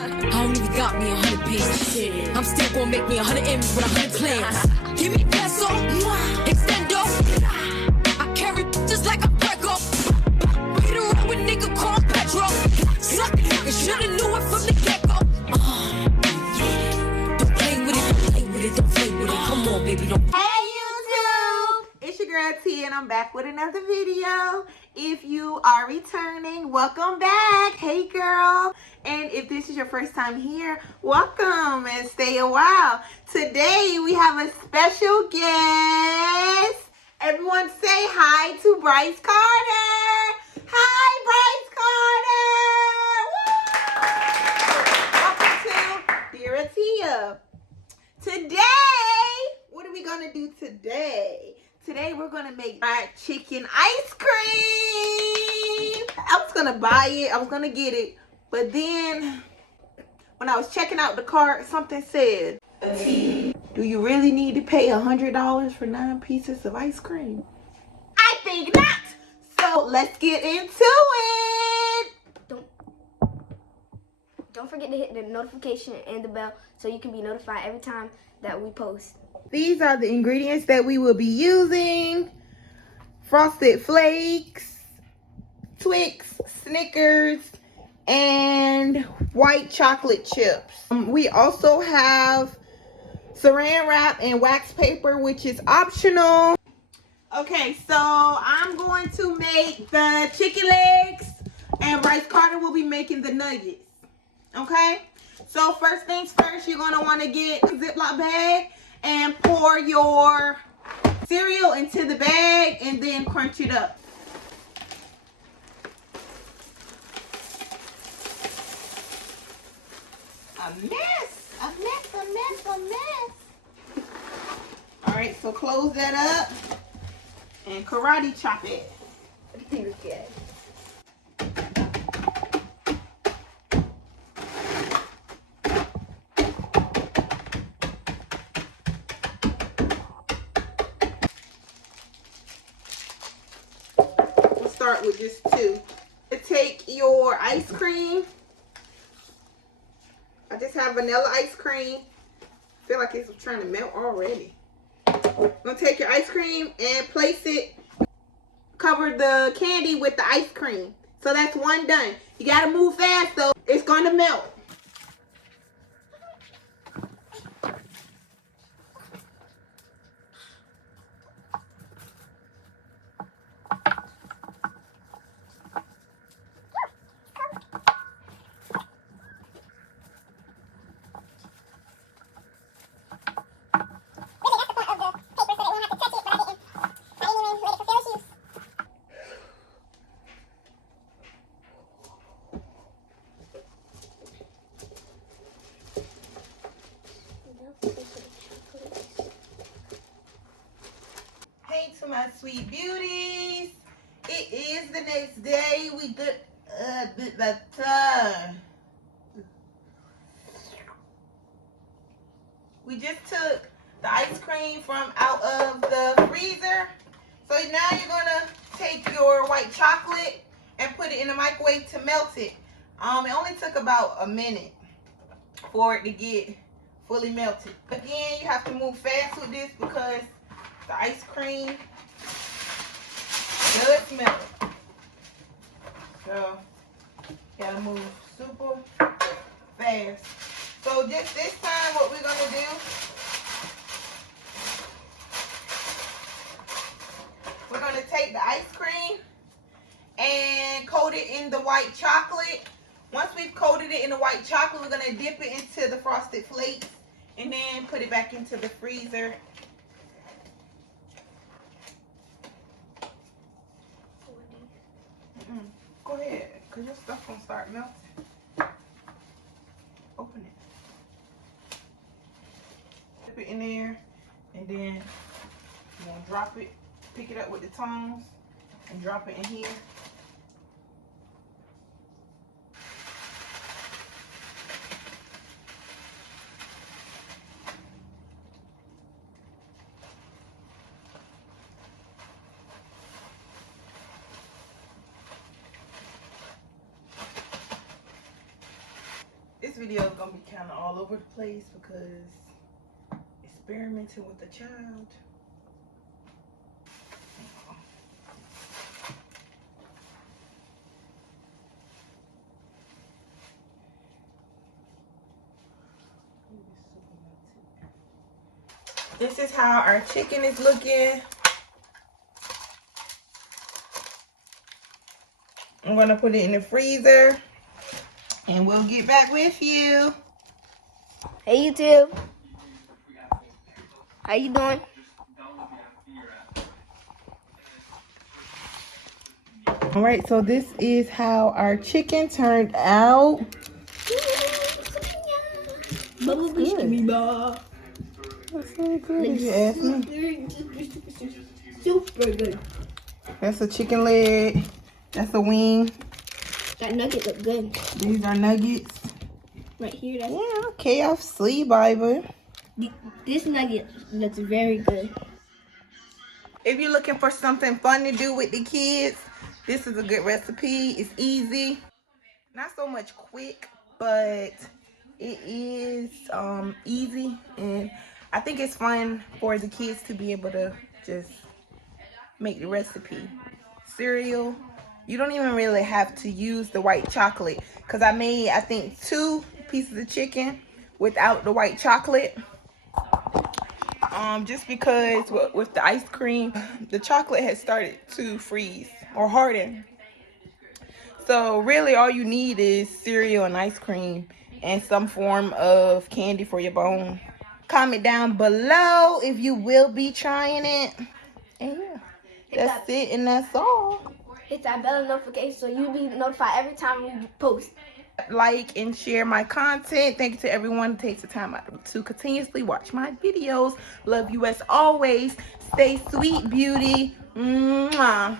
I don't even got me 100 pieces. I'm still gonna make me 100 M's with 100 plans. Give me peso, extendo. I carry just like a Greco. Hit around with nigga called Petro. Suck it, nigga, shoulda knew it from the get-go. Yeah. Don't play with it, don't play with it, don't play with it. Come on, baby, don't. Hey YouTube! It's your girl T and I'm back with another video. If you are returning, welcome back. Hey girl. And if this is your first time here, welcome and stay a while. Today we have a special guest. Everyone say hi to Bryce Karter. Hi, Bryce Karter. Woo! Welcome to Dear Atia. Today, what are we gonna do today? Today we're gonna make fried chicken ice cream. I was gonna buy it, I was gonna get it, but then when I was checking out the cart, something said, Atia, do you really need to pay $100 for 9 pieces of ice cream? I think not. So let's get into it. Don't forget to hit the notification and the bell so you can be notified every time that we post. These are the ingredients that we will be using. Frosted Flakes, Twix, Snickers, and white chocolate chips. We also have saran wrap and wax paper, which is optional. Okay, so I'm going to make the chicken legs and Bryce Karter will be making the nuggets. Okay, so first things first, you're going to want to get a Ziploc bag and pour your cereal into the bag and then crunch it up. A mess, a mess, a mess, a mess. All right, so close that up and karate chop it. Okay. Start with just 2. Take your ice cream. I just have vanilla ice cream. I feel like it's trying to melt already. You're gonna take your ice cream and place it, cover the candy with the ice cream. So that's 1 done. You gotta move fast though, it's gonna melt. Hey to my sweet beauties. It is the next day. We did we just took the ice cream from out of the freezer. So now you're gonna take your white chocolate and put it in the microwave to melt it. It only took about a minute for it to get fully melted. Again, you have to move fast with this because the ice cream does melt. So you gotta move super fast. So just this time what we're gonna do, we're gonna take the ice cream and coat it in the white chocolate. Once we've coated it in the white chocolate, we're gonna dip it into the Frosted Flakes and then put it back into the freezer. Go ahead, because your stuff gonna start melting. Open it. Dip it in there, and then you're gonna drop it, pick it up with the tongs, and drop it in here. video is gonna be kind of all over the place because experimenting with the child. This is how our chicken is looking. I'm gonna put it in the freezer and we'll get back with you. Hey YouTube. How you doing? All right, so this is how our chicken turned out. Bubble Good. That's so good if you ask me. Super good. That's a chicken leg. That's a wing. That nugget look good. These are nuggets. Right here. That's Yeah, KFC, Bible. This nugget looks very good. If you're looking for something fun to do with the kids, this is a good recipe. It's easy. Not so much quick, but it is easy. And I think it's fun for the kids to be able to just make the recipe. Cereal. You don't even really have to use the white chocolate. Because I made, I think, 2 pieces of chicken without the white chocolate. Just because with the ice cream, the chocolate has started to freeze or harden. So really all you need is cereal and ice cream and some form of candy for your bone. Comment down below if you will be trying it. And yeah, that's it and that's all. Hit that bell notification so you'll be notified every time we post. Like and share my content. Thank you to everyone who takes the time out to continuously watch my videos. Love you as always. Stay sweet, beauty. Mwah.